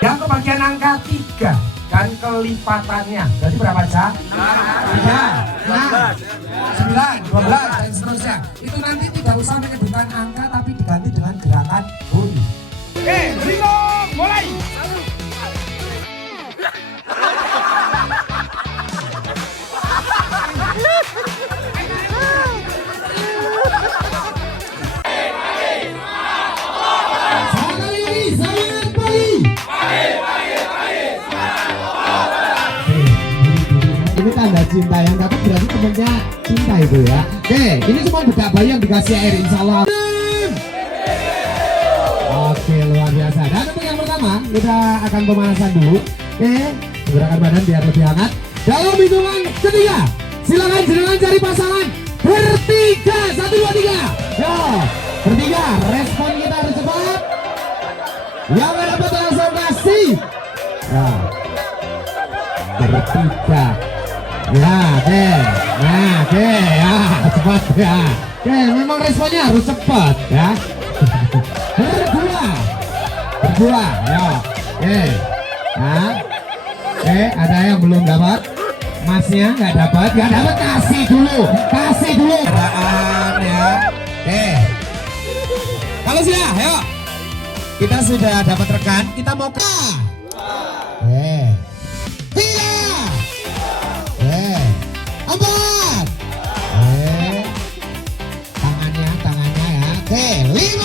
Yang kebagian angka 3 dan kelipatannya. Berarti berapa, Cak? 3, 6, 9, 12 dan seterusnya. Itu nanti tidak usah menyebutkan angka tapi diganti dengan gerakan bunyi. Oke, Rino, mulai. Ini tanda cinta yang dapat berarti temennya cinta itu ya. Oke, ini cuma buka bayi yang dikasih air insya Allah. Oke, luar biasa. Dan untuk yang pertama kita akan pemanasan dulu. Oke, gerakan badan biar lebih hangat. Dalam hitungan ketiga, silakan jenengan cari pasangan bertiga. 1, 2, 3. Yo, bertiga. Respon kita harus cepat. Yang nggak dapat langsung kasih. Ya, bertiga. Ya, oke. Nah, oke, ya, cepat ya. Oke, memang responnya harus cepat ya. Berdua, ya. Oke. Nah, oke, ada yang belum dapat. Masnya nggak dapat, kasih dulu. Kendaraan ya. Oke. Kalau sudah, ayo. Kita sudah dapat rekan, kita mau ke. Oke. 4. Tangannya ya. Oke, 5.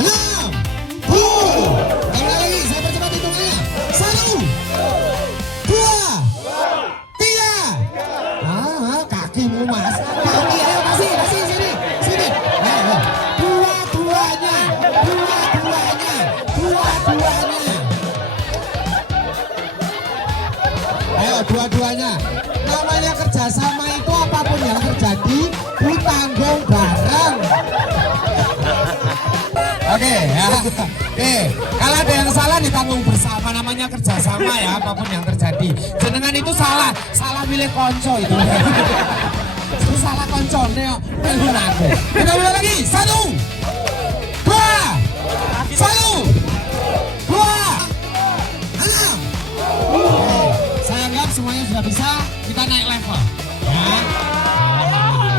6. Kembali lagi, saya percepat hitungannya. 1, 2, 3. Kakimu mas. Kaki, ayo kasih sini. Ayo. Dua-duanya. Ayo, dua-duanya. Namanya kerjasama itu apapun yang terjadi ditanggung bareng. Oke ya. Oke, kalau ada yang salah ditanggung bersama, namanya kerjasama ya, apapun yang terjadi. Jenengan itu salah milih konco itu. Itu salah konco neo milih aku. Kita mulai lagi. 1, 2, 6. Saya anggap semuanya sudah bisa, kita naik level. Ya.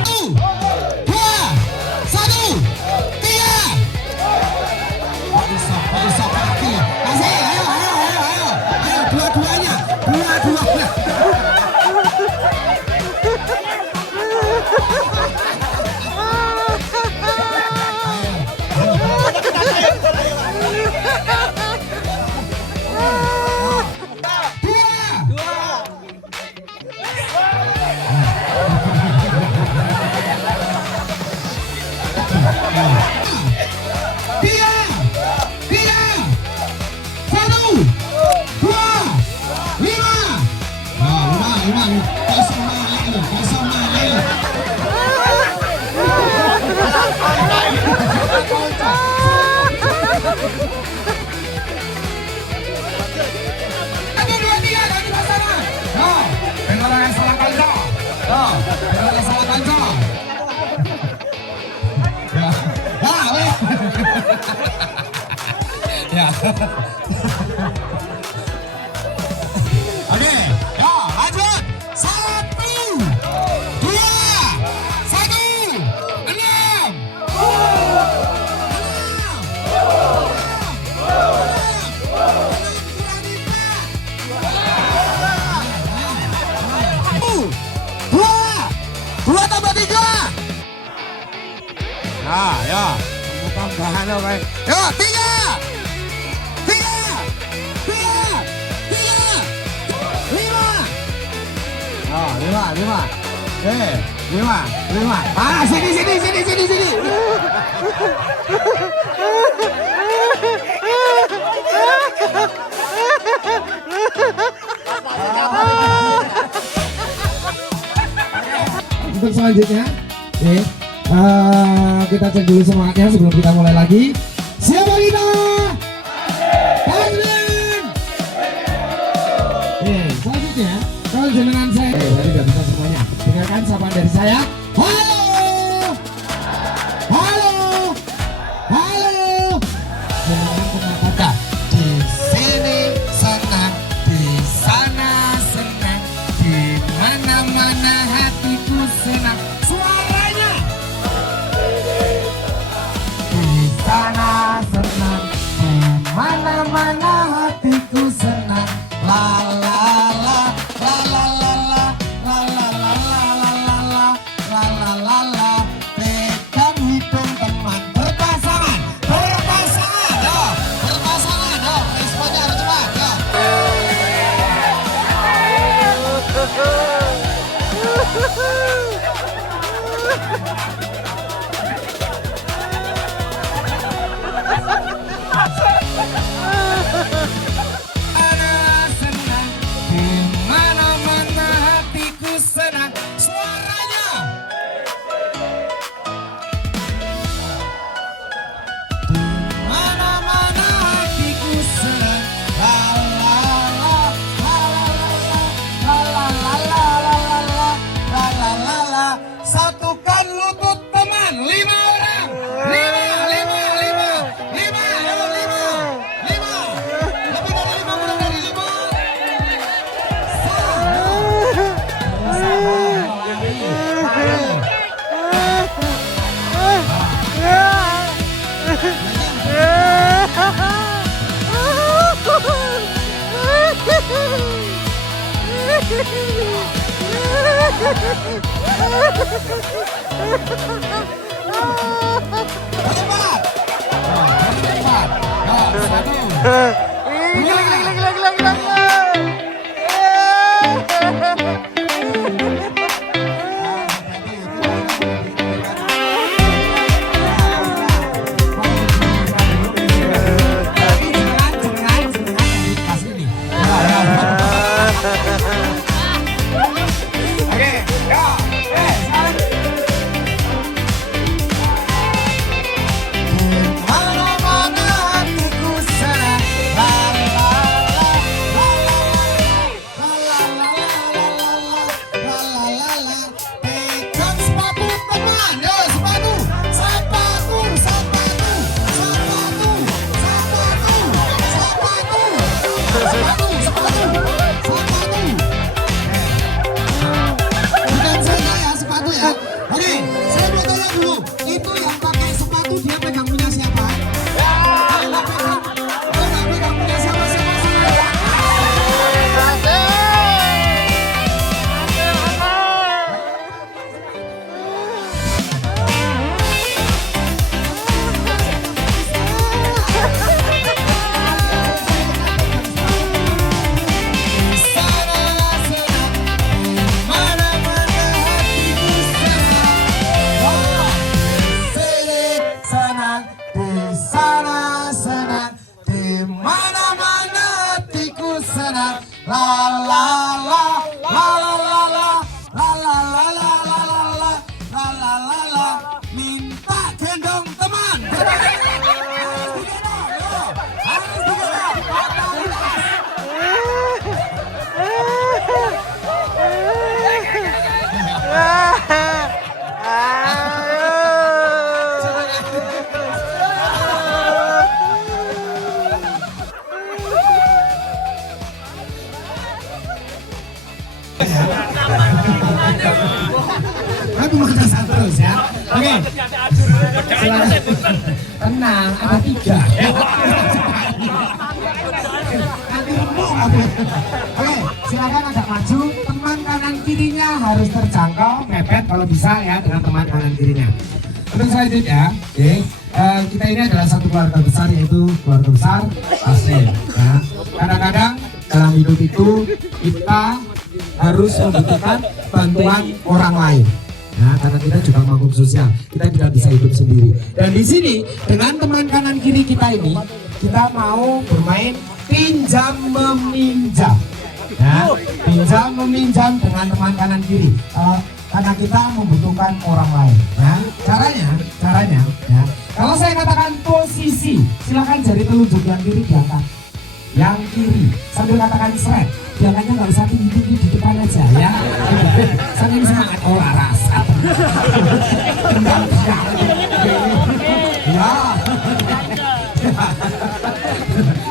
1, 2, 1, 3. Bisa kaki. Kasih, ayo. Dua-duanya. Ya. Oke, yo lanjut. 1, 2, 1, 6. Dua tambah 3. Nah, ya. Tambahan apa? Yo, 3. 5. Oke, 5. Ah, sini. Untuk selanjutnya, nih, kita cek dulu semangatnya sebelum kita mulai lagi. Siapa kita? Kalian. Nih, selanjutnya, kalau jenengan saya, tadi udah bisa semuanya. Dengarkan sapaan dari saya. Halo. Aku makan terus ya. Oke. Tenang, ada 3. Oke, silakan agak maju. Teman kanan kirinya harus terjangkau, mepet kalau bisa ya dengan teman kanan kirinya. Untuk selanjutnya, oke, kita ini adalah satu keluarga besar, yaitu keluarga besar Taslim. Ya. Kadang-kadang dalam hidup itu kita harus membutuhkan bantuan orang lain. Nah, karena kita juga makhluk sosial, kita tidak bisa hidup sendiri. Dan di sini dengan teman kanan kiri kita ini, kita mau bermain pinjam meminjam. Ya, pinjam meminjam dengan teman kanan kiri. Karena kita membutuhkan orang lain. Ya, caranya, ya. Kalau saya katakan posisi, silakan jari telunjuk yang kiri diangkat. Yang kiri sambil katakan seret. Jangannya nggak usah tinggi-tinggi di depan aja ya. Saking semangat laras. Ya.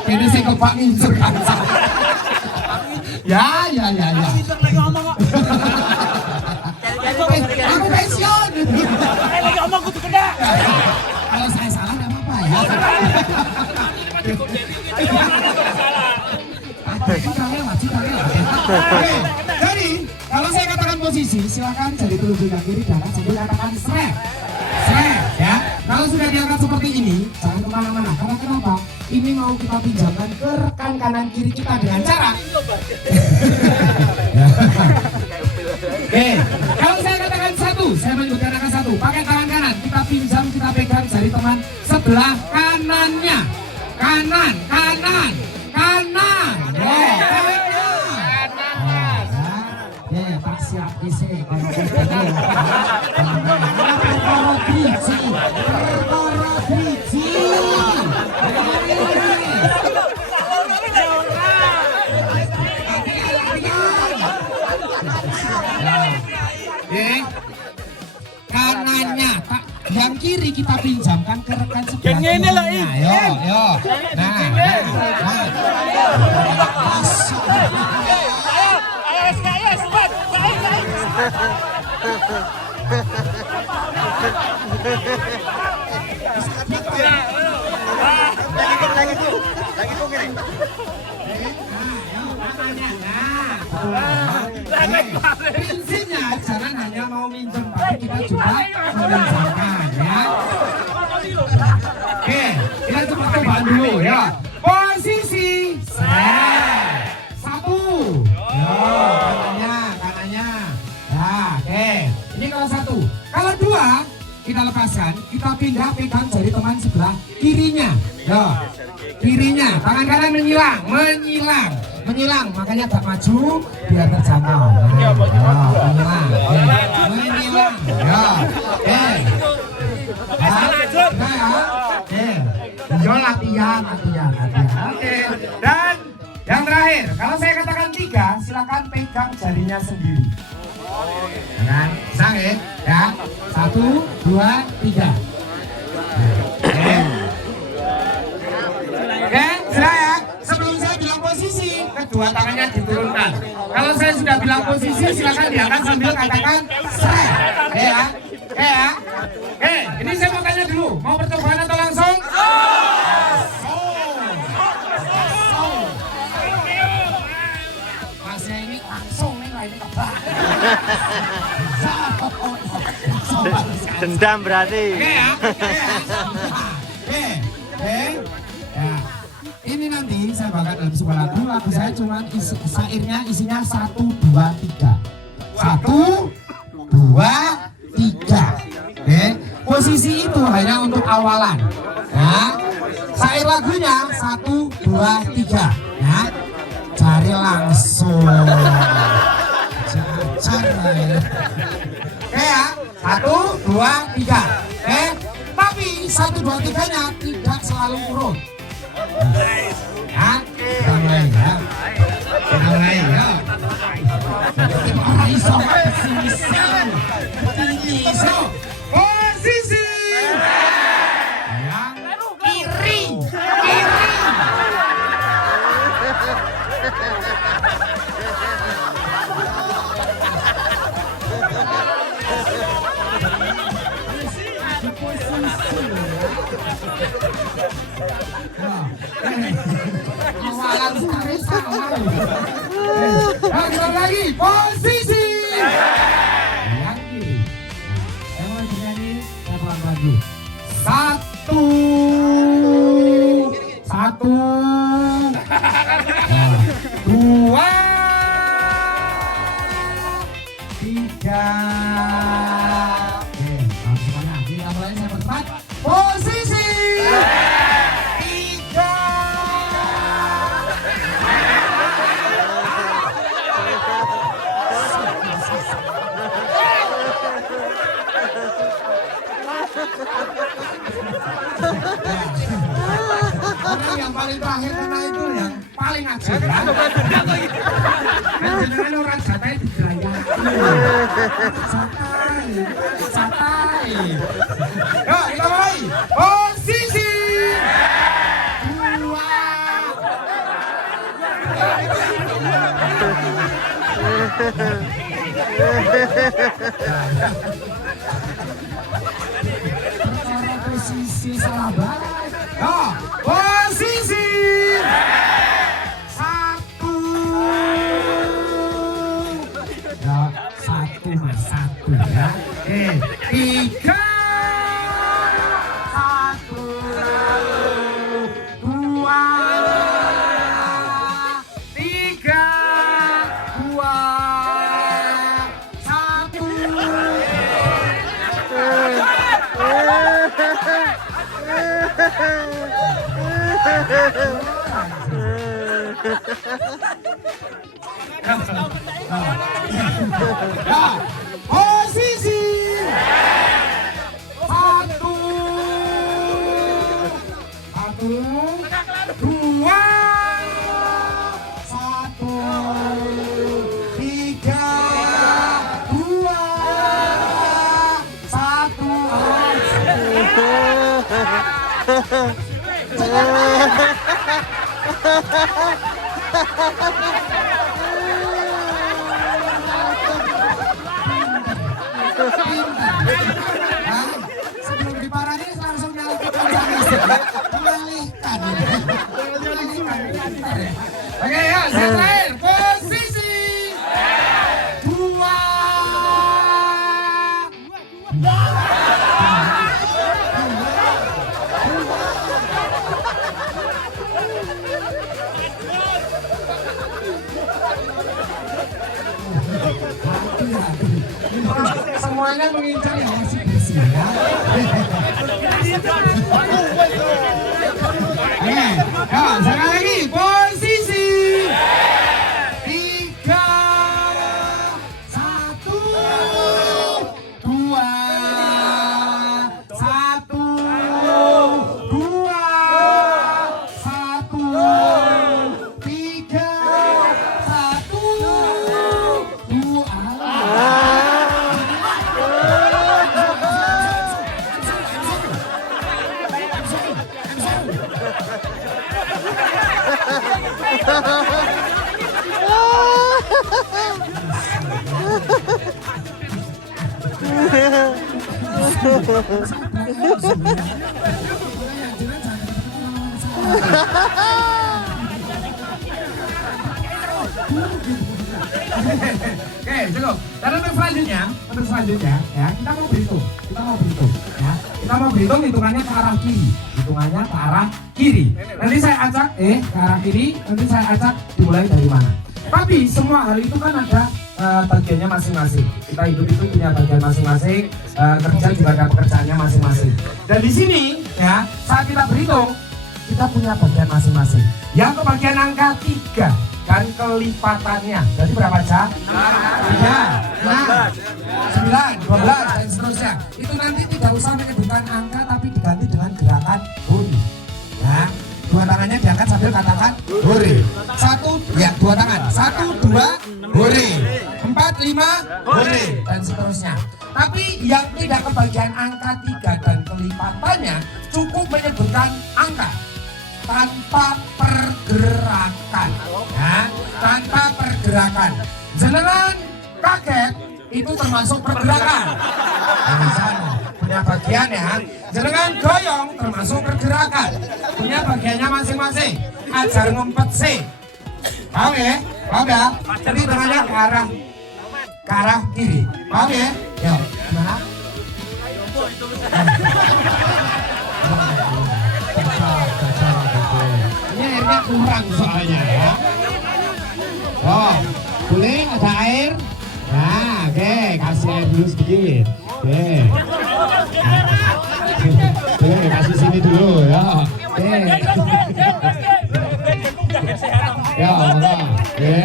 Ini saya kepak ngincer kan. Ya. Aku pensiun. Lagi ngomong kudu kena. Kalau saya salah nggak apa-apa ya. Jadi kalau saya katakan posisi, silakan jadi telunjuk yang kiri jangan sambil katakan seret ya. Kalau sudah diangkat seperti ini, jangan kemana-mana. Karena kenapa? Ini mau kita pinjamkan ke rekan kanan kiri kita dengan cara. Oke, kalau saya katakan 1, saya menyebutkan angka 1. Pakai tangan kanan, kita pinjam, kita pegang jari teman sebelah kanannya. Kanan. Tak siap isi. Kanannya, yang kiri kita pinjamkan ke rekan sebelah kirinya. Yo. Nah. SKS, Lagi kok gini. Prinsipnya jangan hanya mau minjem, tapi kita juga meminjamkan ya. Oke, kita coba coba dulu ya. Posisi satu. Yo, kanannya. Ya, oke. Ini kalau satu. Kalau dua, kita lepaskan, kita pindah pegang jari teman sebelah kirinya. Yo, kirinya, tangan kanan menyilang. Makanya agak maju biar terjangkau. Menyilang. Ya, oke. Yo, latihan. Oke. Dan yang terakhir, kalau saya katakan 3, silakan pegang jarinya sendiri. Kan? Sang ya. 1, 2, 3. Oke, sudah ya. Sebelum saya bilang posisi, kedua tangannya diturunkan. Kalau saya sudah bilang posisi, silakan diangkat sambil katakan srek. Ya. Oke, ini saya mau tanya dulu, mau percobaan atau langsung? Masnya ini langsung nih, ini kebak. Dendam berarti. Oke ya. Ya. Ini nanti saya bakal dalam sebuah lagu saya cuma syairnya isinya 1, 2, 3. 1, 2, 3. Oke. Posisi itu hanya untuk awalan. Ya. Syair lagunya 1, 2, 3. Ya. Cari langsung. Oke ya. 1, 2, 3. Tapi 1, 2, 3-nya tidak selalu urut. Ya, kita mulai ya. Posisi yang kiri. Awalan terus sama. Lanjut lagi, posisi yang kiri. Saya mau nyanyi, saya pelan-pelan dulu. 1, 2, 3. Oke, langsung lagi. Kita mulai, saya percepat. Posisi 3. Orang yang paling terakhir kena itu yang paling ajar ya. Jangan orang jatai digeraya. Santai. Yuk kita mulai. Posisi 2. Posisi salah baik. Oh, posisi 1. Ya, 1 mas 1 ya. 3. 1, 2, 3, 2, 1. Posisi 1, 2, 1, 3, 2, 1. Sebelum diparahin langsung nyalakan mengalihkan. Oke ya, saya terakhir. Posisi 2. Semuanya mengincar yang masih bersih ya. Oke, sekali lagi posisi 3, 1, 2, 1, 2, 1, 3, 1, 2. Oke, cukup. Dan untuk selanjutnya ya, kita mau berhitung ya. Kita mau berhitung hitungannya ke arah kiri. Nanti saya acak ke arah kiri, nanti saya acak dimulai dari mana. Tapi semua hal itu kan ada bagiannya masing-masing. Kita hidup itu punya bagian masing-masing, kerja juga ada pekerjaannya masing-masing. Dan di sini ya, saat kita berhitung, kita punya bagian masing-masing. Yang ke bagian angka 3 dan kelipatannya. Jadi berapa, Cak? 3, 6, 9, 12 dan seterusnya. Itu nanti tidak usah menyebutkan angka tapi diganti dengan gerakan huri. Ya, dua tangannya diangkat sambil katakan huri. 1, ya, dua tangan. 1, 2, huri. 4, 5, huri dan seterusnya. Tapi yang tidak kebagian angka 3 dan kelipatannya cukup menyebutkan angka tanpa pergerakan, ya, tanpa pergerakan. Jenengan kaget itu termasuk pergerakan. Nah, punya bagian ya. Jenengan goyong termasuk pergerakan. Punya bagiannya masing-masing. Ajar ngumpet sih. Paham ya? Paham ya? Jadi tangannya ke arah kiri. Paham ya? Yuk, gimana? Ini airnya kurang soalnya ya. Oh, boleh ada air? Nah, oke, kasih air dulu sedikit. Oke. Oke, kasih sini dulu ya. Oke. Ya, oke.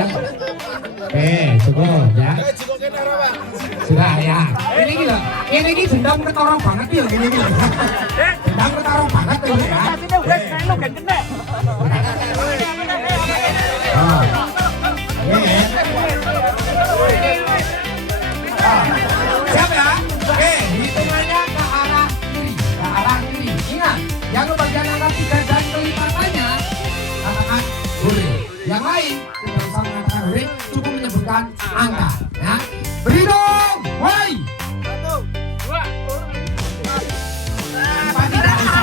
Oke, cukup ya. Sudah ya. Ini dendam ketorong banget ya ini. Dendam ketorong banget tuh ya. Siap ya? Oke, hitungannya ke arah kiri. Ingat, yang ke bagian angka 3 dan kelipatannya katakan huri. Yang lain tidak usah mengatakan huri, cukup menyebutkan angka. Ya, berhitung, mulai. 1, 2, 4 tidak usah.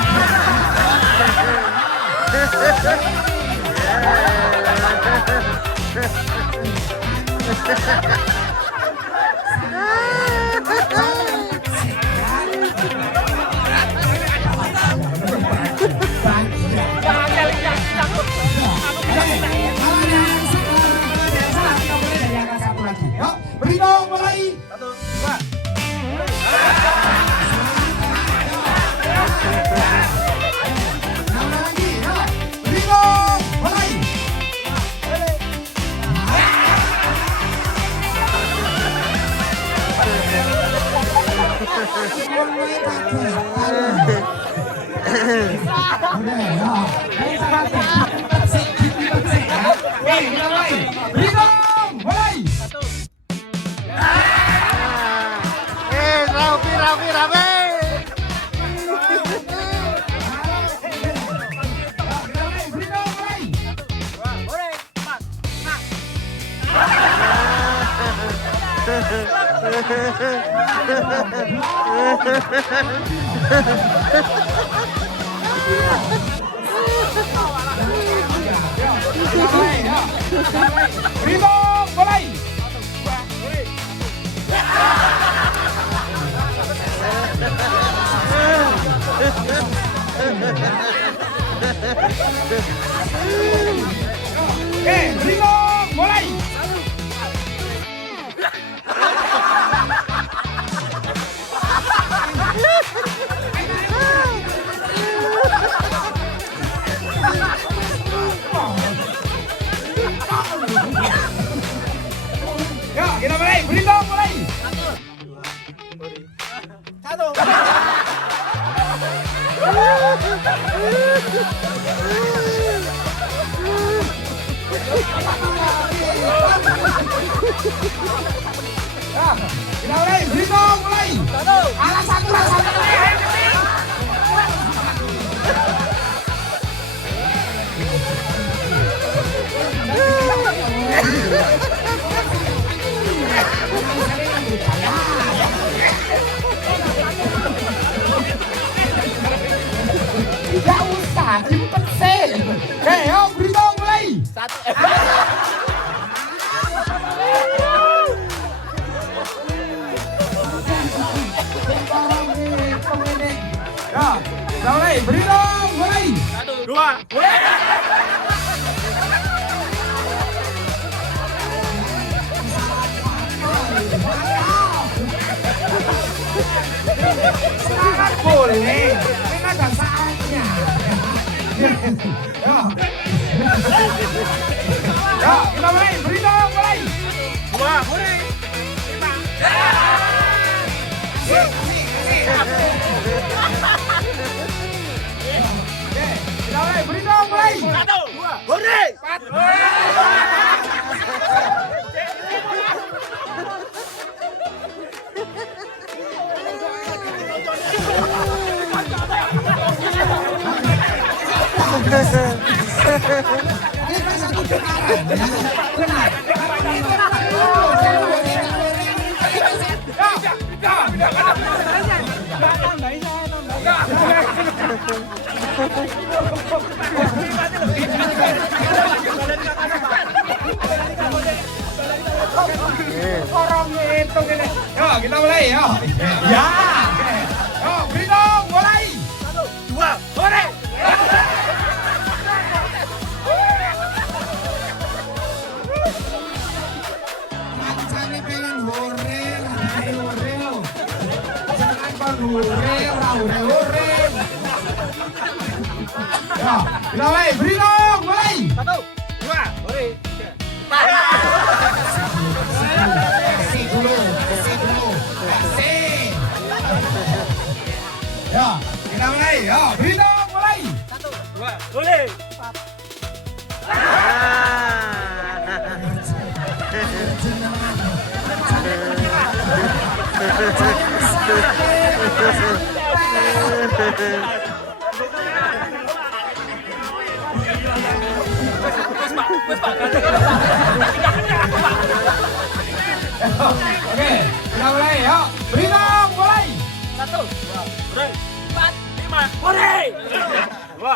Berhitung mulai. 1, 2. Lagi, ya. Berhitung mulai. Oke, berhitung, mulai. Ya, kita mulai, berhitung, mulai. Satu. Ya, kita mulai, berhitung, mulai. Satu. Alah satu, Gak usah, dipesin. Oke, yuk berhitung mulai. Satu. Ya, kita mulai, berhitung mulai. Satu. Dua. Sangat boleh. Ini ada saatnya. Ya. Ya, kita mulai, berhitung mulai. Dua. Mulai. Lima. Kasih, kasih. Oke, kita mulai, berhitung mulai. Satu. Dua. Mulai. Empat. Orang ngitung ini. Yo, kita mulai ya. Ya. Yo, berhitung mulai. Satu. Dua. Mulai. Kancane pengen hore, hore. Jangan penhure, hore. Ya, kita mulai, berhitung mulai. Satu. Dua. Mulai. Tiga. Empat. Kasih dulu. Kasih. Ya, kita mulai. Ya, berhitung mulai. Satu. Dua. Mulai. Empat. Oke, kita mulai. Ya, berhitung mulai. Satu. Dua. Mulai. Empat. Lima. Mulai. Dua.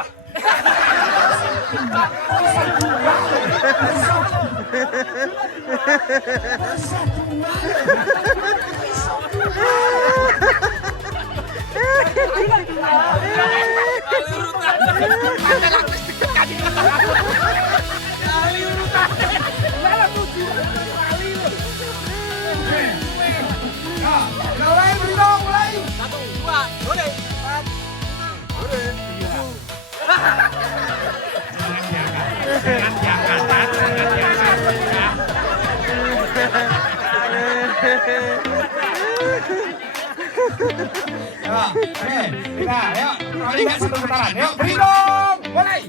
Ya, kita mulai, berhitung mulai. Satu. Dua. Mulai. Empat. Lima. Mulai. Tujuh. Ya, oke, kita, yuk, kali lihat satu putaran, yuk, berhitung, mulai.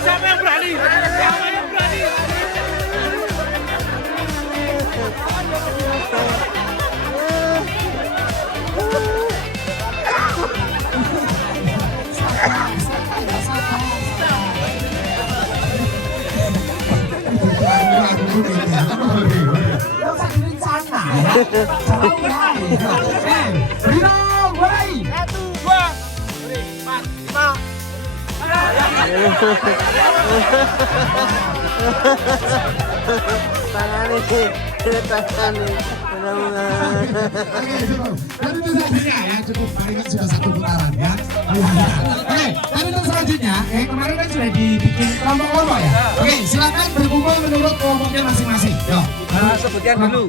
Siapa yang berani? Siapa yang berani? Berhitung, mulai. Satu, dua, mulai. Empat, lima. Tangan ini. Oke, cukup. Dan itu saja ya, cukup. Paling kan sudah satu putaran ya. Oke, dan itu selanjutnya, kemarin kan sudah dibikin kelompok-kelompok ya. Oke, silakan berkumpul menurut kelompoknya masing-masing. Yo. Sebutkan dulu.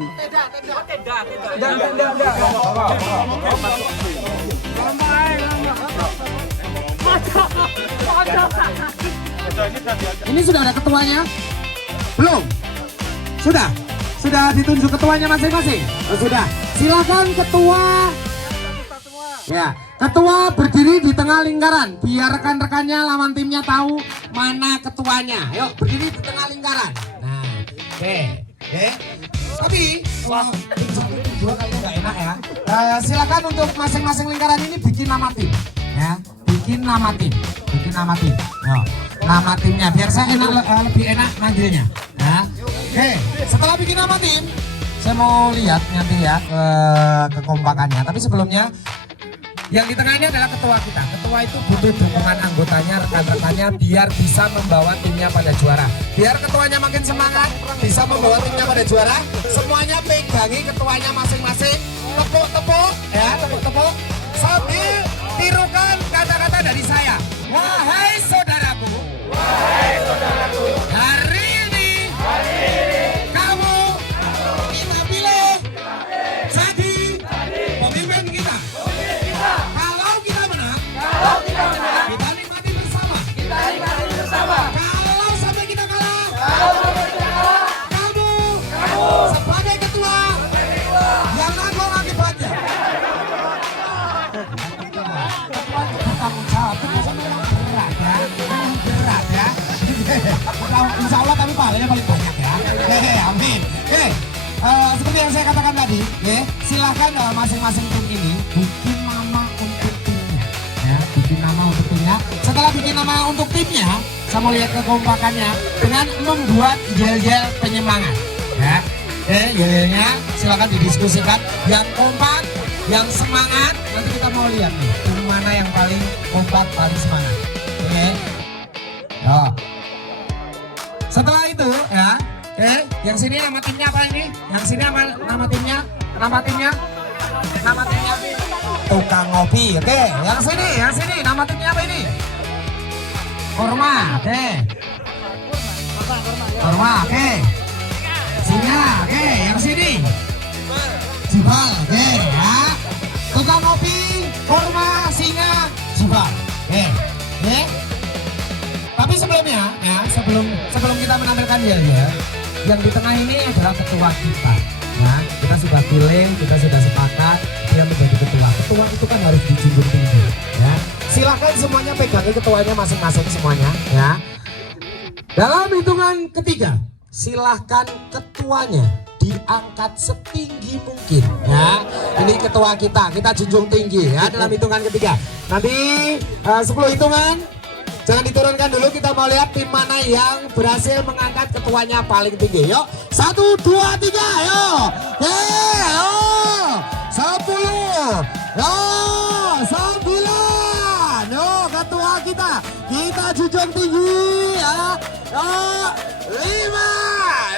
Ini sudah ada ketuanya? Belum? Sudah? Sudah ditunjuk ketuanya masing-masing? Oh, sudah. Silakan ketua. Ya, ketua berdiri di tengah lingkaran biar rekan-rekannya lawan timnya tahu mana ketuanya. Yuk, berdiri di tengah lingkaran. Nah, oke. Tapi, wah, dua kayaknya nggak enak ya. Silakan untuk masing-masing lingkaran ini bikin nama tim. Ya, bikin nama tim. Yuk, nama timnya biar saya lebih enak manggilnya. Nah, oke. Setelah bikin nama tim, saya mau lihat nanti ya kekompakannya. Tapi sebelumnya, yang di tengah ini adalah ketua kita. Ketua itu butuh dukungan anggotanya, rekan-rekannya biar bisa membawa timnya pada juara. Biar ketuanya makin semangat, bisa membawa timnya pada juara. Semuanya pegangi ketuanya masing-masing. Tepuk-tepuk, ya tepuk-tepuk. Sambil tirukan kata-kata dari saya. Wahai saudaraku, hari ini kamu kita pilih jadi pemimpin kita. Kalau kita menang, kita nikmati bersama. Kalau sampai kita kalah, kamu sebagai ketua yang nanggung akibatnya. Ketua bertanggung jawab itu memang berat ya. Insya Allah tapi pahalanya paling banyak ya. Amin. Seperti yang saya katakan tadi, silahkan masing-masing tim ini bikin nama untuk timnya. Ya, bikin nama untuk timnya. Setelah bikin nama untuk timnya, saya mau lihat kekompakannya dengan membuat yel-yel penyemangat. Ya, yel-yelnya silahkan didiskusikan. Yang kompak, yang semangat, nanti kita mau lihat nih tim mana yang paling kompak, paling semangat. Oke. Yo. Setelah itu ya, yang sini nama timnya apa ini? Yang sini nama timnya? Nama timnya tukang ngopi. Oke, yang sini nama timnya apa ini? Kurma. Oke. Kurma. Oke. Singa. Oke, yang sini Jibal. Oke, ya. Tukang ngopi, kurma, singa, Jibal. Oke. Tapi sebelumnya ya, sebelum kita menampilkan ya, yang di tengah ini adalah ketua kita. Ya, kita sudah pilih, kita sudah sepakat dia menjadi ketua. Ketua itu kan harus dijunjung tinggi. Ya, silahkan semuanya pegangi ketuanya masing-masing semuanya. Ya, dalam hitungan ketiga, silahkan ketuanya diangkat setinggi mungkin. Ya, ini ketua kita junjung tinggi ya dalam hitungan ketiga. Nanti 10 hitungan. Jangan diturunkan dulu, kita mau lihat tim mana yang berhasil mengangkat ketuanya paling tinggi. Yuk, 1, 2, 3, yuk. 10, 9, yuk ketua kita junjung tinggi ya. 5,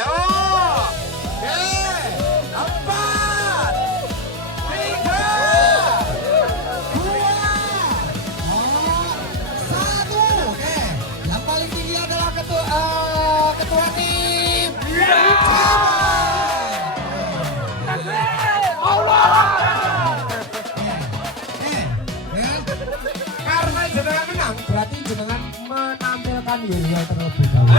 yuk. 4, 3, 2, 1. Oke, yang paling tinggi adalah ketua tim. Karena jenengan menang, berarti jenengan menampilkan yel-yel terlebih dahulu.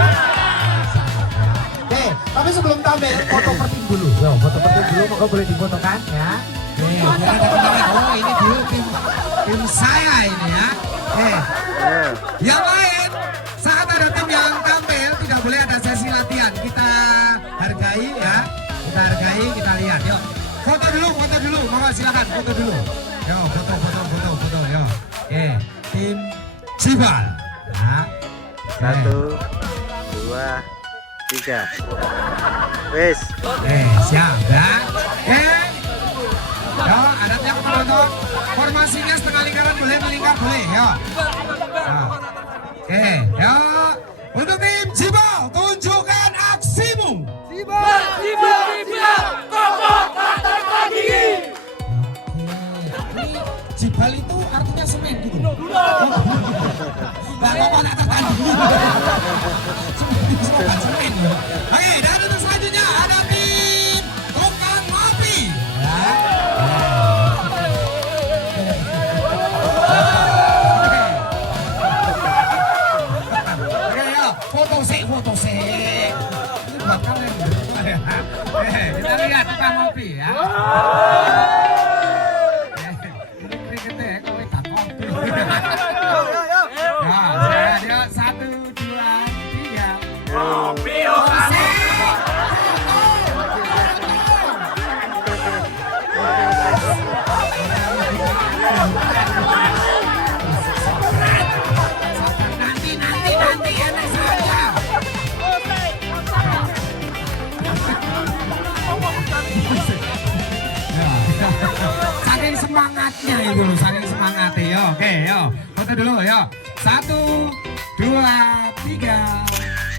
Oke, tapi sebelum tampil, foto per tim dulu. Yo, foto per tim dulu, maka boleh difotokan ya. Biar ada kenangan. Oh, ini dulu tim saya ini ya. Yang lain, saat ada tim yang tampil, tidak boleh ada sesi latihan. Kita hargai ya. Kita lihat. Yuk, foto dulu. Monggo silakan foto dulu. Yo, foto. Yo. Oke, tim Jibal. Nah, 1, 2, 3. Wes. Siap ya. Yo, ada yang menonton. Formasinya setengah lingkaran boleh, melingkar boleh. Yo. Yo. Untuk tim Jibal, tunjukkan aksimu. Jibal, kokoh kata. Jibal itu artinya semen gitu. Nggak apa-apa nak tekan dulu. Semen. Oke, dan untuk selanjutnya ada tim tukang ngopi. Ya. Oke, ya, foto sih. Ini buat kalian. Kita lihat tukang ngopi ya. Nah, 1, 2, 3. Kopi orang. Nanti enak saja. Saking semangatnya itu loh, saking semangatnya. Yo, oke, yo. Foto dulu, yo. 1, 2, 3.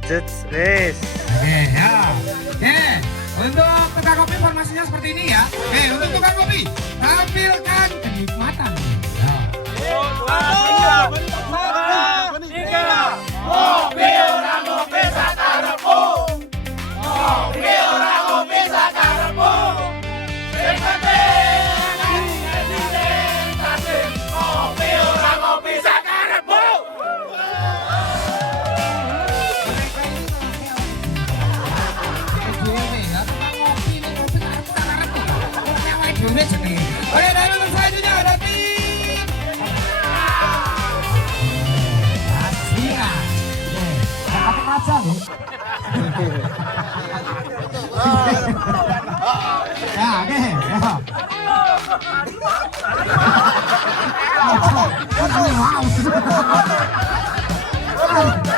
Wes. Oke, ya. Oke, untuk tukang kopi formasinya seperti ini ya. Oke, untuk tukang kopi, tampilkan kenikmatan. Ya. 2, 3. Kopi orang kopi sakarepku. Kopi orang kopi sakarepku. Sing penting kopi orang kopi sakarepku. Oke, dan untuk selanjutnya ada tim Asia. Pakai kaca nih. Ya, oke.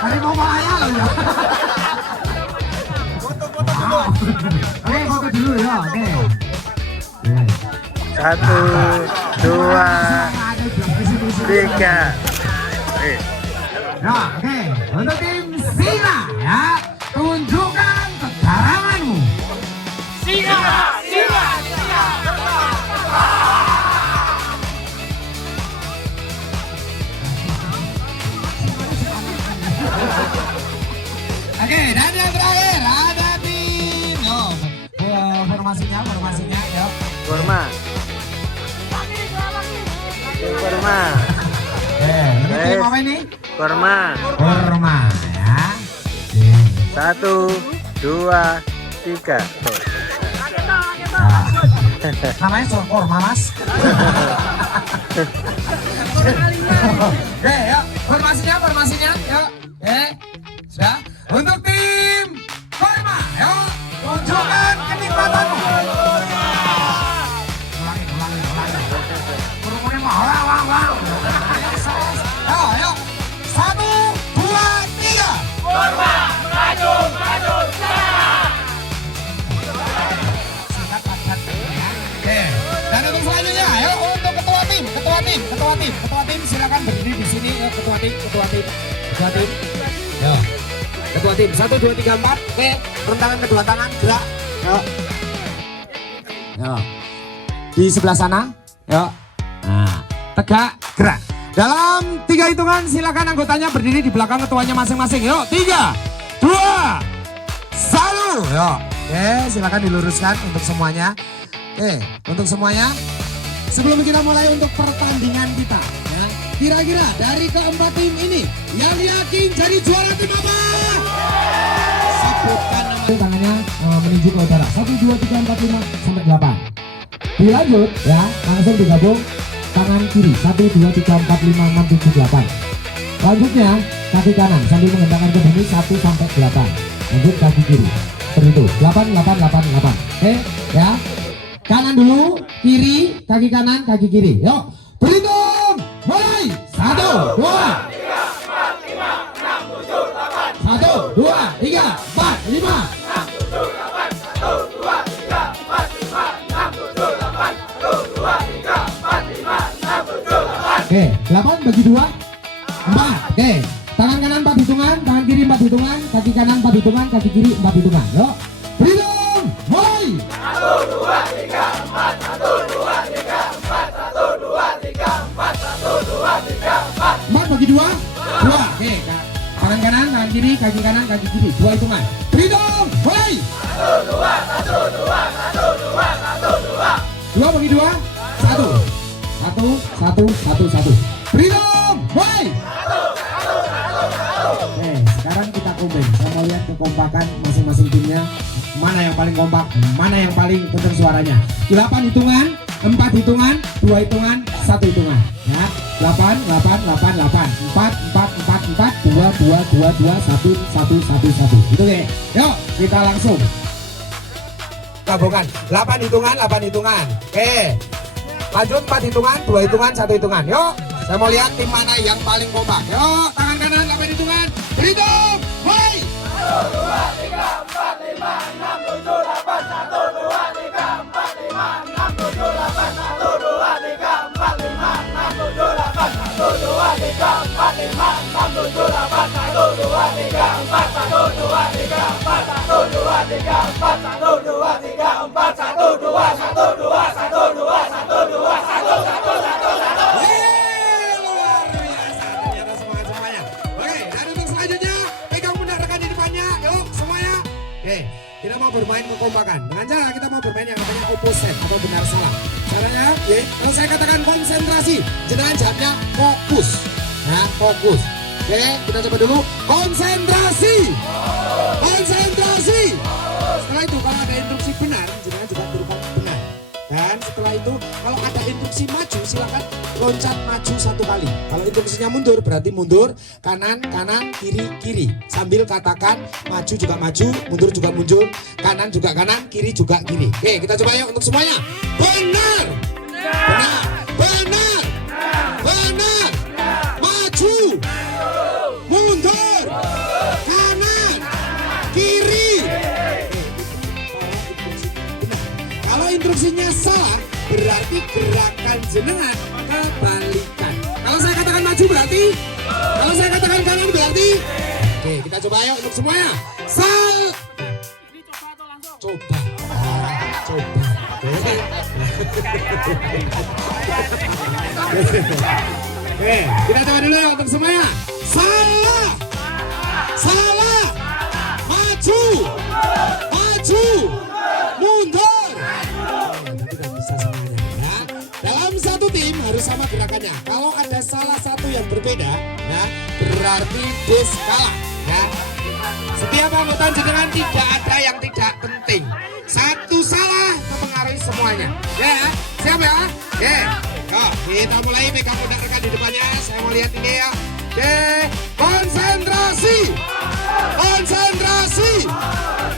Hari mau bahaya loh ya. Oke, foto dulu ya. Oke. 1, 2, 3. Ya, oke. Untuk tim Singa ya, tunjukkan kegaranganmu. Singa. Oke, dan yang terakhir ada tim. Formasinya ya. Kurma. Ini tim apa ini? Kurma. Ya. 1, 2, 3. Namanya kurma, Mas. Oke, ya. Formasinya, yuk. Sudah. Untuk tim kurma, yuk. Tunjukkan kenikmatanmu. Ulangi. Kurungnya wow. Ayo. 1, 2, 3. Kurma, maju. Singkat padat ya. Oke. Dan untuk selanjutnya, ayo untuk ketua tim silakan berdiri di sini ya, ketua tim. Yo. Ketua tim 1, 2, 3, 4. Oke, rentangan kedua tangan gerak. Yo. Di sebelah sana. Yo. Nah, tegak gerak. Dalam 3 hitungan silakan anggotanya berdiri di belakang ketuanya masing-masing. Yo, 3, 2, 1. Yo. Oke, silakan diluruskan untuk semuanya. Oke, untuk semuanya. Sebelum kita mulai untuk pertandingan kita, ya, kira-kira dari keempat tim ini yang yakin jadi juara tim apa? Sebutkan nama. Tangannya menuju ke udara. 1, 2, 3, 4, 5 sampai 8. Dilanjut ya, langsung digabung tangan kiri. 1, 2, 3, 4, 5, 6, 7, 8. Lanjutnya kaki kanan sambil menghentakkan ke bumi 1 sampai 8. Lanjut kaki kiri. Seperti itu. 8, 8, 8, 8. Oke, ya. Kanan dulu, kiri, kaki kanan, kaki kiri. Yuk, berhitung. Mulai. 1, 2, 1, 2, 3, 4, 5. Oke, 8 bagi 2. 4. Oke, tangan kanan 4 hitungan, tangan kiri 4 hitungan, kaki kanan 4 hitungan, kaki kiri 4 hitungan. Yuk, berhitung. Mulai. 1, 2, 3, 4. 1, 2, 3, 4. 1, 2, 3, 4. bagi dua? Dua. Oke, tangan kanan, tangan kiri, kaki kanan, kaki kiri. Dua hitungan. Hitung, mulai. Dua bagi dua. Satu. Hitung, mulai. Oke, sekarang kita combine. Saya mau lihat kekompakan masing-masing timnya. Mana yang paling kompak, mana yang paling kencang suaranya. 8 hitungan, 4 hitungan, 2 hitungan, 1 hitungan. Ya, 8, 4, 2, 1. Gitu deh. Yuk, kita langsung. Gabungan 8 hitungan. Oke. Lanjut 4 hitungan, 2 hitungan, 1 hitungan. Yuk, saya mau lihat tim mana yang paling kompak. Yuk, tangan kanan 8 hitungan. Hitung, mulai. 1, 2, 3, 4, 5, 6, 7, 8. 1, 2, 3, 4, 5, 6, 7, 8. 1, 2, 3, 4, 5, 6, 7, 8. 1, 2, 3, 4, 5, 6, 7, 8. 1, 2, 3, 4, 1, 2, 3, 4, 1, 2, 3, 4, 1, 2, 3, 4, 1, 2, 1, 2, 1, 2, 1, 2, 1. Luar biasa, ternyata semuanya. Oke, dan untuk selanjutnya pegang pundak rekan di depannya. Yuk semuanya. Oke, kita mau bermain kekompakan. Dengan cara kita mau bermain yang namanya opposite atau benar salah. Caranya, ya, kalau saya katakan konsentrasi, jenengan jawabnya fokus. Nah, fokus. Oke, kita coba dulu. Konsentrasi. Setelah itu kalau ada instruksi benar, jenengan juga berupa benar. Dan setelah itu kalau ada instruksi maju, silakan loncat maju 1 kali. Kalau instruksinya mundur berarti mundur, kanan, kiri. Sambil katakan maju juga maju, mundur juga mundur, kanan juga kanan, kiri juga kiri. Oke, kita coba yuk untuk semuanya. Benar. Maju. Mundur. Kanan. Kiri. Kalau instruksinya salah, berarti gerakan jenengan kebalikan. Kalau saya katakan maju berarti, kalau saya katakan kanan berarti. Oke, kita coba yuk untuk semuanya. Coba. Oke, kita coba dulu ya untuk semuanya. Salah. Maju. Mundur. Tidak bisa semuanya ya. Dalam satu tim harus sama gerakannya. Kalau ada salah satu yang berbeda, ya, berarti bus kalah. Ya. Setiap anggota jenengan tidak ada yang tidak penting. Satu salah mempengaruhi semuanya. Ya, siap ya? Oke. Yuk, kita mulai pegang pundak rekan di depannya. Saya mau lihat ini ya. Oke, konsentrasi.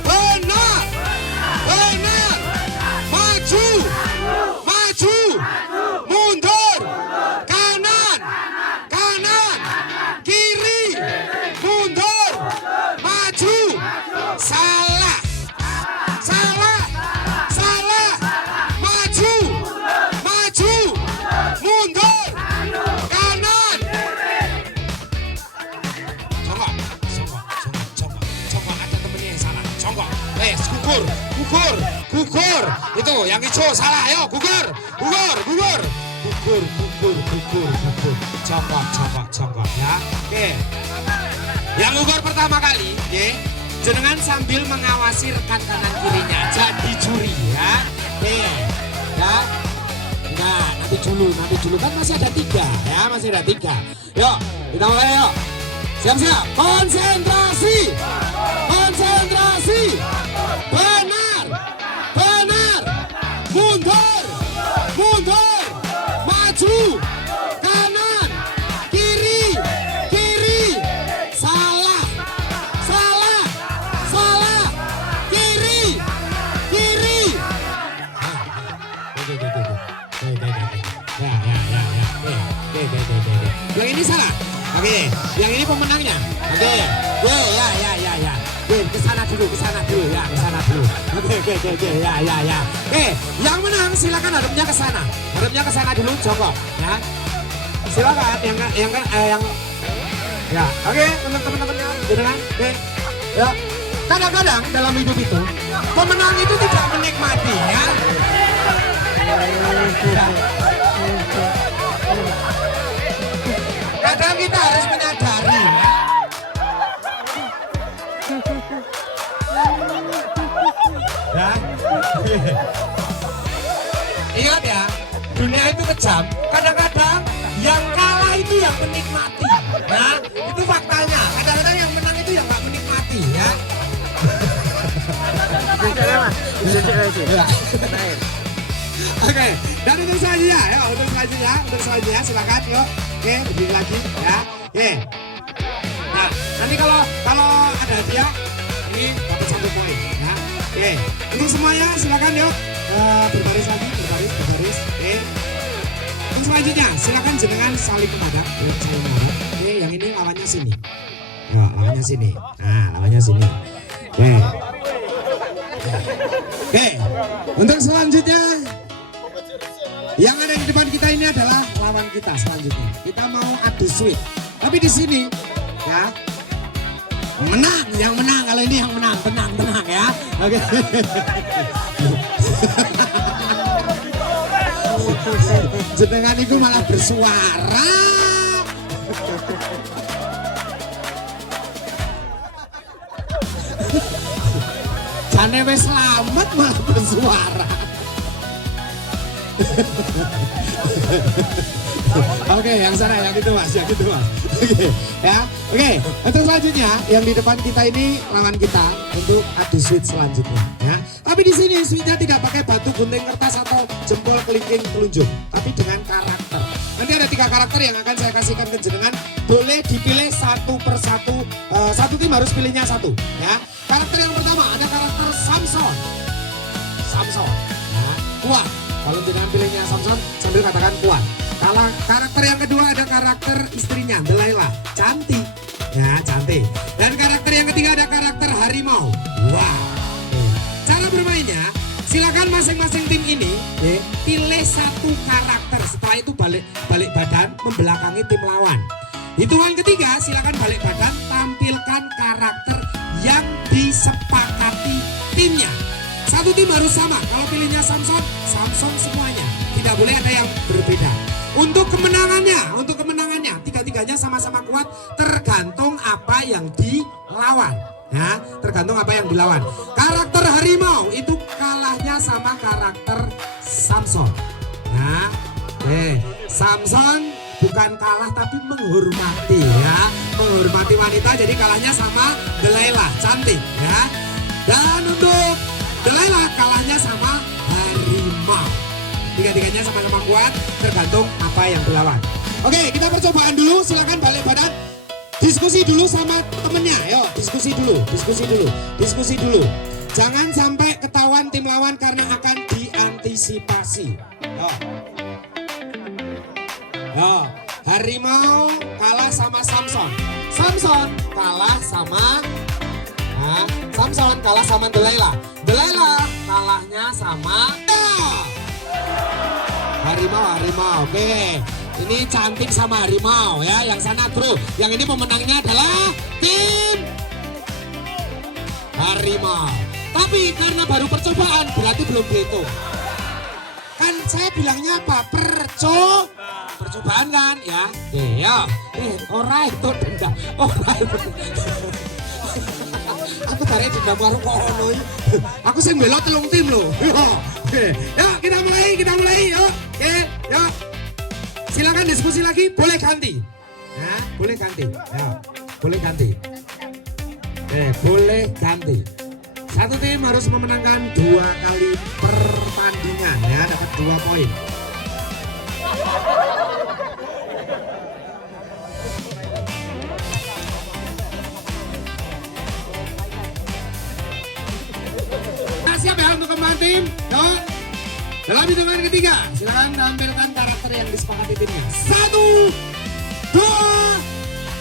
Benar. Maju. Mundur. Kanan. Kiri. Mundur. Maju. Salah. Maju. Mundur. Kanan. Congok. Ada temennya yang salah. Congok. Gugur. Itu yang hijau salah. Ayo gugur. Congok ya. Oke. Yang gugur pertama kali, ya. Jenengan sambil mengawasi rekan kanan kirinya. Jadi juri ya. Oke. Ya. Nah, nanti dulu kan masih ada 3 ya, Yuk, kita mulai yuk. Siap. Konsentrasi. Benar. Mundur. Maju. Kanan. Kiri. Salah. Kiri. Yang ini salah. Oke, yang ini pemenangnya. Oke. Ya. Kesana dulu ya, Oke. Ya. Oke, yang menang silakan hadapnya ke sana dulu, jongkok ya. Silakan yang ya. Oke, teman-temannya dengan oke. Ya. Kadang-kadang dalam hidup itu pemenang itu tidak menikmati ya. Kadang kita dunia itu kejam. Kadang-kadang yang kalah itu yang menikmati. Ya, itu faktanya. Kadang-kadang yang menang itu yang nggak menikmati. Ya. Ya. Oke, dan untuk selanjutnya, ya, untuk selanjutnya silakan, yuk. Oke, berdiri lagi, ya. Oke. Nah, nanti kalau ada hadiah, ini dapat 1 poin, ya. Oke, untuk semuanya silakan, yuk. Berbaris lagi, berbaris. Oke. Untuk selanjutnya, silakan jenengan saling menghadap, Oke, yang ini lawannya sini. Ya, lawannya sini. Nah, lawannya sini. Oke. Oke, untuk selanjutnya yang ada di depan kita ini adalah lawan kita selanjutnya. Kita mau adu sweet. Tapi di sini ya yang menang kalau ini yang menang, tenang ya. Oke. Jenengan itu malah bersuara. Jane wis selamat malah bersuara. Oke, yang sana, yang itu mas. Oke, ya. Oke, untuk selanjutnya yang di depan kita ini lawan kita untuk adu sweet selanjutnya. Ya. Tapi di sini sweetnya tidak pakai batu gunting kertas atau jempol kelingking telunjuk, tapi dengan karakter. Nanti ada 3 karakter yang akan saya kasihkan ke jenengan. Boleh dipilih satu persatu. Satu tim harus pilihnya 1. Ya. Karakter yang pertama ada karakter Samson. Ya. Kuat. Kalau jenengan pilihnya Samson sambil katakan kuat. Kalau karakter yang kedua ada karakter istrinya Delilah, cantik. Ya, cantik. Dan karakter yang ketiga ada karakter harimau. Wow. Cara bermainnya, silakan masing-masing tim ini pilih 1 karakter. Setelah itu balik badan membelakangi tim lawan. Hitungan ketiga, silakan balik badan tampilkan karakter yang disepakati timnya. 1 tim harus sama. Kalau pilihnya Samson semuanya. Tidak boleh ada yang berbeda. Untuk kemenangannya, 3-tiganya sama-sama kuat, tergantung apa yang dilawan. Ya, tergantung apa yang dilawan. Karakter harimau itu kalahnya sama karakter Samson. Nah, Samson bukan kalah tapi menghormati, ya, menghormati wanita. Jadi kalahnya sama Delilah, cantik, ya. Dan untuk Delilah kalahnya sama harimau. 3-tiganya sama-sama kuat, tergantung apa yang dilawan. Oke, kita percobaan dulu. Silakan balik badan. Diskusi dulu sama temennya. Yo, diskusi dulu. Jangan sampai ketahuan tim lawan karena akan diantisipasi. Yo, harimau kalah sama Samson. Samson kalah sama Delilah. Delilah kalahnya sama harimau. Oke. Ini cantik sama harimau, ya. Yang sana bro. Yang ini pemenangnya adalah tim harimau. Tapi karena baru percobaan berarti belum dihitung. Kan saya bilangnya apa? Percobaan kan, ya. Ya. Ora itu denda. Aku tarik denda baru kok ono. Aku sing bela 3 tim loh. Oke. Yuk kita mulai. Yuk. Oke, yuk. Silakan diskusi lagi, boleh ganti. Ya, boleh ganti. Ya, boleh ganti. Boleh ganti. 1 tim harus memenangkan 2 kali pertandingan, ya, dapat 2 poin. Siap ya untuk kembali tim? Yuk. Dalam hitungan ketiga, silakan tampilkan karakter yang disepakati timnya. 1, 2,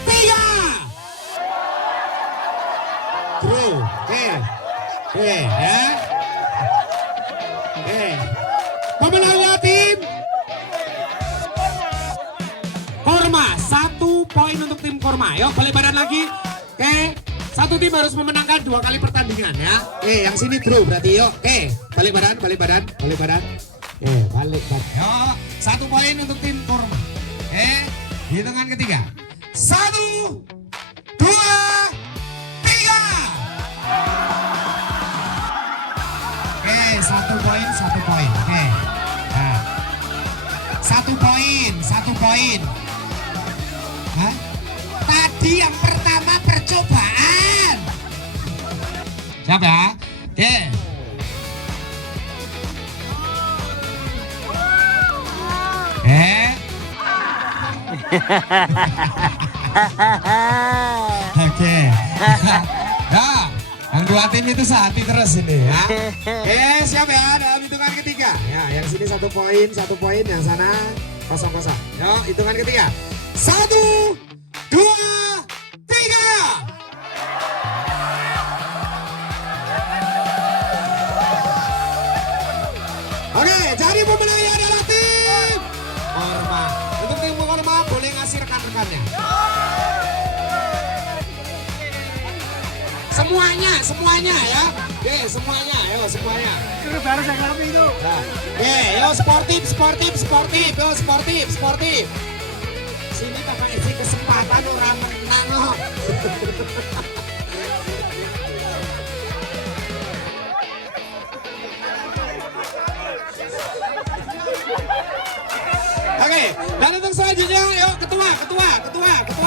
3. Bro, ya. Pemenangnya tim Korma. 1 poin untuk tim Korma. Yuk, balik badan lagi. Oke. 1 tim harus memenangkan 2 kali pertandingan, ya. Yang sini bro berarti. Yuk. Balik badan. Balik badan. Yuk, 1 poin untuk tim Korma. Hitungan ketiga. 1, 2, 3. 1 poin. Nah. 1 poin, 1 poin. Hah? Tadi yang pertama percobaan. Siap ya? Oke. Oke. Nah, yang dua tim itu sehati terus ini ya. Oke, siap ya dalam hitungan ketiga. Ya, yang sini 1 poin, 1 poin, yang sana kosong-kosong. Yuk, hitungan ketiga. 1, 2, 3. Oke, jadi pemenangnya adalah tim Orma. Untuk tim Orma boleh ngasih rekan-rekannya. Semuanya ya. Oke, semuanya, ayo semuanya. Itu baru saya ngerti itu. Nah, oke, yo sportif. Yo sportif. Sini tak isi kesempatan orang menang loh. Oke, dan untuk selanjutnya, yuk ketua,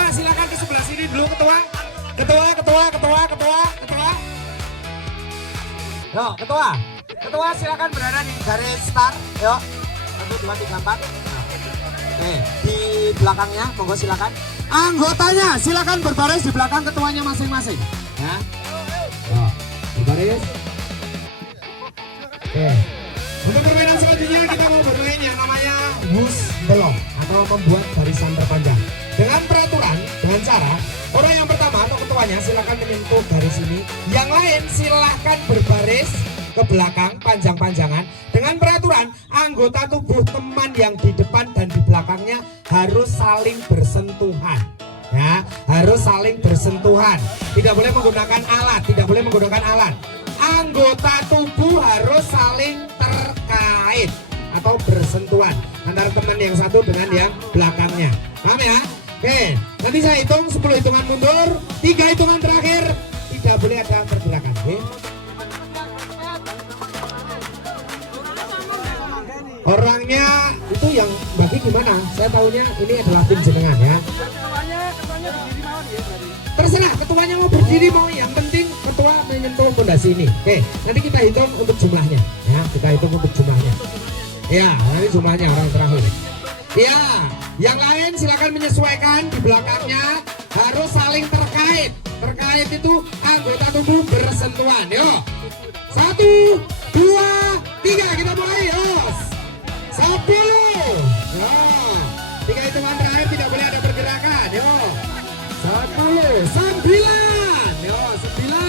silakan ke sebelah sini dulu ketua. Yuk, ketua silakan berada di garis start, yuk. 1, 2, 3, 4. Oke, di belakangnya, monggo silakan. Anggotanya silakan berbaris di belakang ketuanya masing-masing. Ya. Yuk, berbaris. Oke. Untuk permainan selanjutnya kita mau bermain yang namanya Who's Belong atau membuat barisan terpanjang. Dengan peraturan, dengan cara orang yang pertama atau ketuanya silakan menyentuh garis ini. Yang lain silakan berbaris ke belakang panjang-panjangan. Dengan peraturan, anggota tubuh teman yang di depan dan di belakangnya harus saling bersentuhan. Ya, harus saling bersentuhan. Tidak boleh menggunakan alat, Anggota tubuh harus saling terkait atau bersentuhan antara teman yang satu dengan yang belakangnya. Paham ya? Oke, nanti saya hitung 10 hitungan mundur, 3 hitungan terakhir tidak boleh ada pergerakan. Oke? Orangnya itu yang bagi gimana? Saya tahunya ini adalah tim jenengan ya. Ketuanya berdiri mau ya berarti. Terserah ketuanya mau berdiri mau, yang penting ketua menyentuh fondasi ini. Oke, nanti kita hitung untuk jumlahnya ya, ya, nanti jumlahnya orang terakhir. Ya, yang lain silakan menyesuaikan di belakangnya harus saling terkait. Terkait itu anggota tubuh bersentuhan. Yuk, 1, 2, 3 kita mulai. Yos, 10. Ya, 3 hitungan terakhir tidak boleh ada pergerakan. Yuk, 10, 9. Yuk, 9.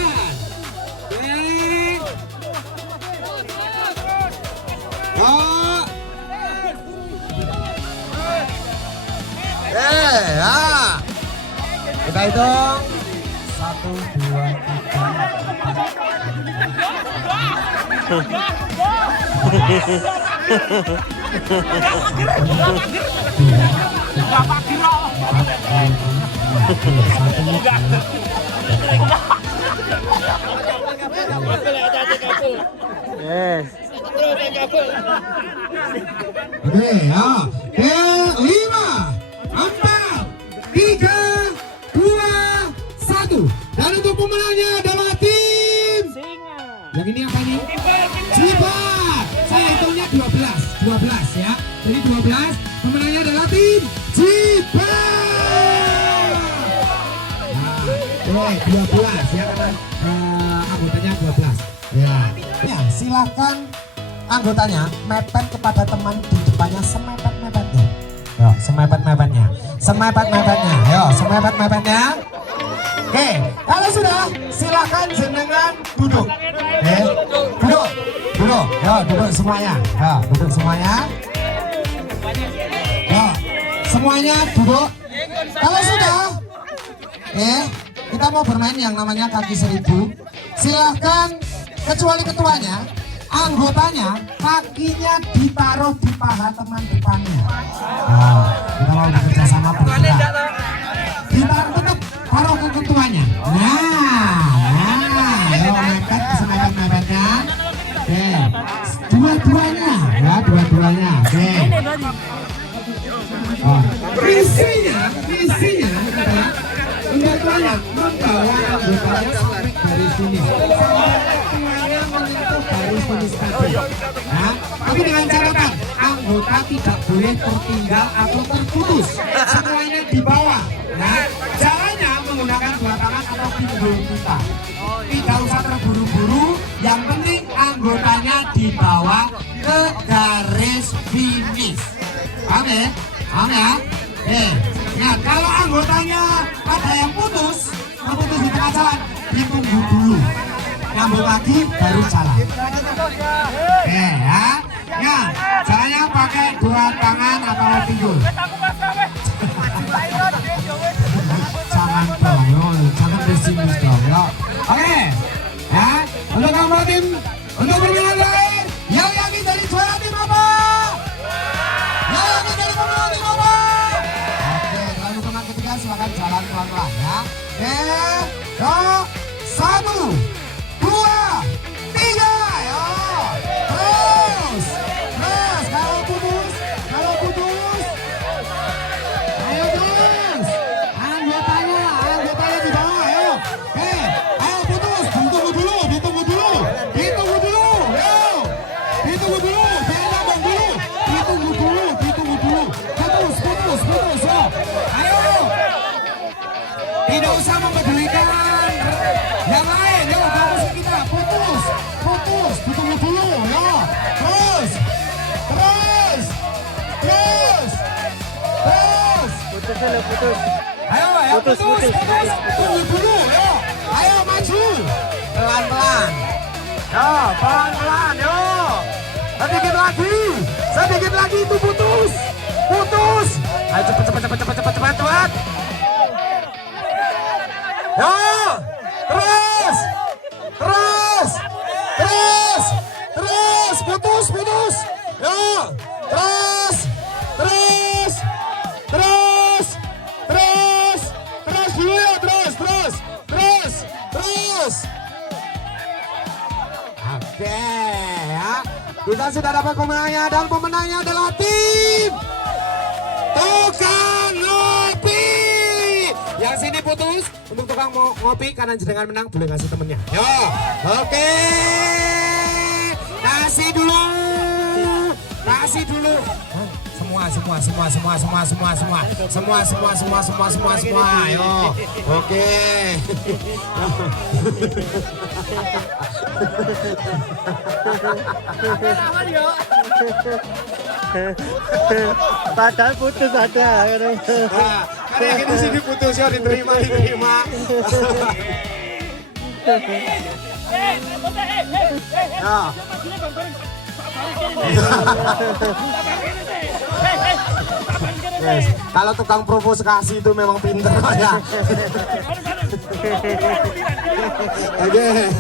Ya. Kita hitung 1, 2, 3. Yes. Oke ya. 5, 4, 3, 2, 1. Dan untuk pemenangnya adalah tim Singa. yang ini apa ini? Jibat. Saya hitungnya 12 ya. Jadi 12, pemenangnya adalah tim Jibat. Nah, 12 ya karena anggotanya 12. Ya, silakan anggotanya mepet kepada teman di depannya semepet-mepetnya. Yo, semepet-mepetnya. Yo, semepet-mepetnya. Oke, kalau sudah silakan jenengan duduk. Oke, duduk. Yo, duduk semuanya. Yo, duduk semuanya. Yo, semuanya duduk. Kalau sudah, kita mau bermain yang namanya kaki 1000. Silahkan, kecuali ketuanya, anggotanya kakinya ditaruh di paha teman depannya. Nah, kita mau bekerja sama bergerak. Ditaruh tetap taruh ke ketuanya. Ayo mepet semepet-mepetnya. Oke, dua-duanya. Oke. Misinya adalah anggotanya membawa anggotanya sampai garis finish. Semuanya menyentuh garis finish tadi. Nah, tapi dengan catatan anggota tidak boleh tertinggal atau terputus. Semuanya di bawah. Nah, caranya menggunakan dua tangan atau pinggul kita. Tidak usah terburu-buru. Yang penting anggotanya dibawa ke garis finish. Paham ya? Paham ya? Nah kalau anggotanya ada yang putus di tengah jalan, ditunggu dulu, nyambung lagi baru jalan. Ya. Nah, caranya pakai dua tangan atau pinggul. Jangan dong, jangan pesimis dong, yo. Oke, ya. Untuk kamu tim, untuk pemilihan lain, yang yakin dari juara tim apa? Yang yakin dari pemilihan tim apa? Oke, kalau teman ketiga silakan jalan pelan-pelan ya. Oke, yuk, 1, 2, 3, yo. Terus, kalau putus, ayo terus. Anggotanya di bawah, ayo. Ayo putus, ditunggu dulu, yo. Ditunggu dulu, biar nyambung dulu. Ditunggu dulu. Putus, yo. Ayo. Tidak usah mempedulikan yang lain, yo. Fokus kita, putus. Ditunggu dulu, yo. Terus. Putus. Ayo, putus. Tunggu dulu, yo. Ayo maju. Pelan-pelan. Yo, pelan-pelan, yo. Sedikit lagi itu putus. Ayo cepat. Yo, terus. Putus. Yo, terus dulu ya, terus. Oke ya, kita sudah dapat pemenangnya dan pemenangnya adalah tim Tukang Ngopi. Yang sini putus, untuk tukang ngopi karena jenengan menang boleh ngasih temennya. Yo, oke. Kasih dulu. Semua. Ayo. Oke. Padahal putus ada. Karena yang di sini putus ya, diterima. Yes. Kalau tukang provokasi itu memang pinter ya. Oke.